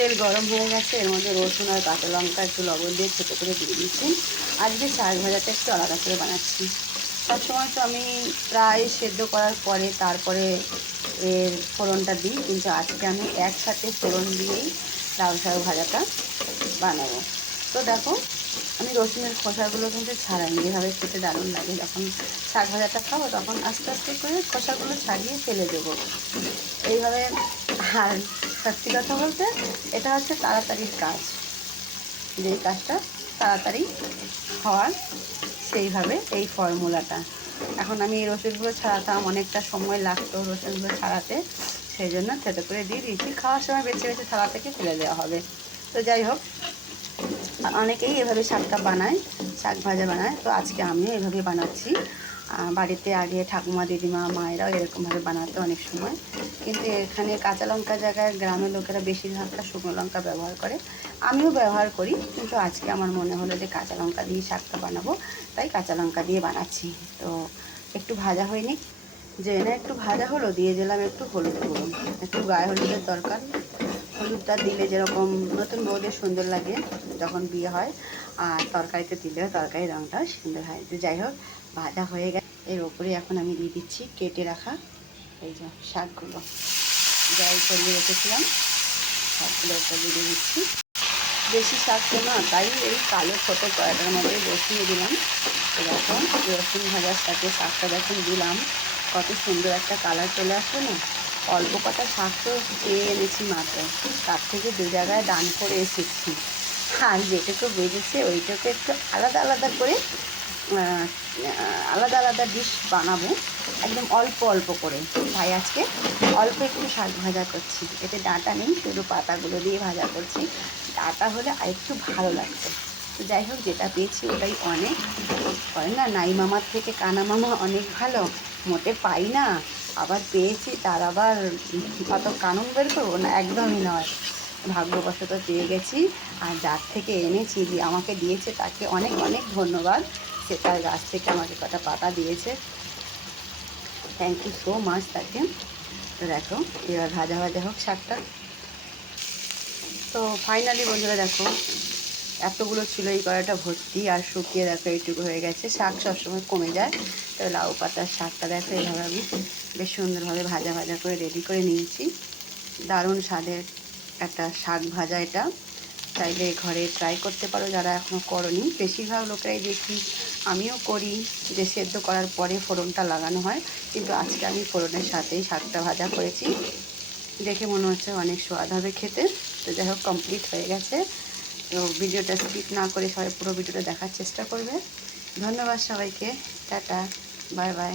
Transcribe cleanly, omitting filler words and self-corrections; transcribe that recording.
তেল গরম হয়ে গেছে, এর মধ্যে রসুন আর কাঁচা লঙ্কা একটু লবণ দিয়ে ছোটো করে দিয়ে দিচ্ছি। আজকে শাক ভাজাটা একটু আলাদা করে বানাচ্ছি। সবসময় তো আমি প্রায় সেদ্ধ করার পরে তারপরে এর ফোড়নটা দিই, কিন্তু আজকে আমি একসাথে ফোড়ন দিয়েই লাউ শাক ভাজাটা বানাবো। তো দেখো, আমি রসুনের খোসাগুলো কিন্তু ছাড়াই, এভাবে খেতে দারুণ লাগে। যখন শাক ভাজাটা খাবো তখন আস্তে আস্তে করে খোসাগুলো ছাড়িয়ে ফেলে দেবো এইভাবে। আর সত্যি কথা বলতে এটা হচ্ছে তাড়াতাড়ির কাজ, যেই কাজটা তাড়াতাড়ি হওয়ার, সেইভাবে এই ফর্মুলাটা। এখন আমি এই রসুনগুলো ছাড়াতাম, অনেকটা সময় লাগতো রসুনগুলো ছাড়াতে, সেই জন্য থেতো করে দিয়ে দিয়েছি। খাওয়ার সময় বেছে বেছে থালা থেকে ফেলে দেওয়া হবে। তো যাই হোক, অনেকেই এভাবে শাকটা বানায়, শাক ভাজা বানায়, তো আজকে আমিও এভাবে বানাচ্ছি। বাড়িতে আগে ঠাকুমা দিদিমা মায়েরাও এরকমভাবে বানাতো অনেক সময়, কিন্তু এখানে কাঁচা লঙ্কা জায়গায় গ্রামের লোকেরা বেশিরভাগটা শুকনো লঙ্কা ব্যবহার করে। আমিও ব্যবহার করি, কিন্তু আজকে আমার মনে হলো যে কাঁচা লঙ্কা দিয়ে শাকটা বানাবো, তাই কাঁচা লঙ্কা দিয়ে বানাচ্ছি। তো একটু ভাজা হয়নি, যে না একটু ভাজা হলো, দিয়ে দিলাম একটু হলুদ গুঁড়ো, একটু গায়ে হলুদের দরকার। হলুদটা দিলে যেরকম নতুন বউদের সুন্দর লাগে যখন বিয়ে হয়, আর তরকারিতে দিলেও তরকারির রঙটাও সুন্দর হয়। তো যাই হোক, ভাজা হয়ে গেছে। এর ওপরে এখন আমি দিয়ে দিচ্ছি কেটে রাখা এই যে শাকগুলো, জল ছড়িয়ে রেখেছিলাম, শাকগুলো ওপর দিয়ে দিচ্ছি। বেশি শাক তো না, তাই এই কালো ছোটো কড়াইটার মধ্যে বসিয়ে দিলাম। তো এখন রসুন ভাজার সাথে শাকটা যখন দিলাম, কত সুন্দর একটা কালার চলে আসলো না। অল্প কটা শাক তো চেয়ে এনেছি মাত্র, তার থেকে দু জায়গায় দান করে এসেছি। আর যেটুকু বেজেছে ওইটাকে একটু আলাদা আলাদা করে আলাদা আলাদা ডিশ বানাবো, একদম অল্প অল্প করে। তাই আজকে অল্প একটু শাক ভাজা করছি, এতে ডাঁটা নেই, শুধু পাতাগুলো দিয়ে ভাজা করছি। ডাঁটা হলে আরেকটু ভালো লাগছে। তো যাই হোক, যেটা পেয়েছি ওটাই অনেক। করে না, নাই মামার থেকে কানা মামা অনেক ভালো, মোটে পাই না, আবার পেয়েছি তার আবার অত কানুন বের করবো না, একদমই নয়। ভাগ্যবশত পেয়ে গেছি, আর যার থেকে এনেছি, যে আমাকে দিয়েছে, তাকে অনেক অনেক ধন্যবাদ। সে তার গাছ থেকে আমাকে কটা পাতা দিয়েছে, থ্যাংক ইউ সো মাচ তাকে। তো দেখো, এবার ভাজা ভাজা হোক শাকটা। তো ফাইনালি বন্ধুরা দেখো, এতগুলো ছিল এই কড়াইটা ভর্তি, আর শুকিয়ে দেখো এইটুকু হয়ে গেছে। শাক সবসময় কমে যায়, তো লাউ পাতার শাকটা দেখো এইভাবে আমি বেশ সুন্দরভাবে ভাজা ভাজা করে রেডি করে নিয়েছি। দারুণ স্বাদের একটা শাক ভাজা এটা, চাইলে ঘরে ট্রাই করতে পারো যারা এখনও করনি। বেশিরভাগ লোকেরাই দেখি, আমিও করি, যে সেদ্ধ করার পরে ফোড়নটা লাগানো হয়, কিন্তু আজকে আমি ফোড়নের সাথেই শাকটা ভাজা করেছি। দেখে মনে হচ্ছে অনেক স্বাদ হবে খেতে। তো যাই হোক, কমপ্লিট হয়ে গেছে। তো ভিডিওটা স্কিপ না করে সবাই পুরো ভিডিওটা দেখার চেষ্টা করবে। ধন্যবাদ সবাইকে, টাটা, বাই বাই।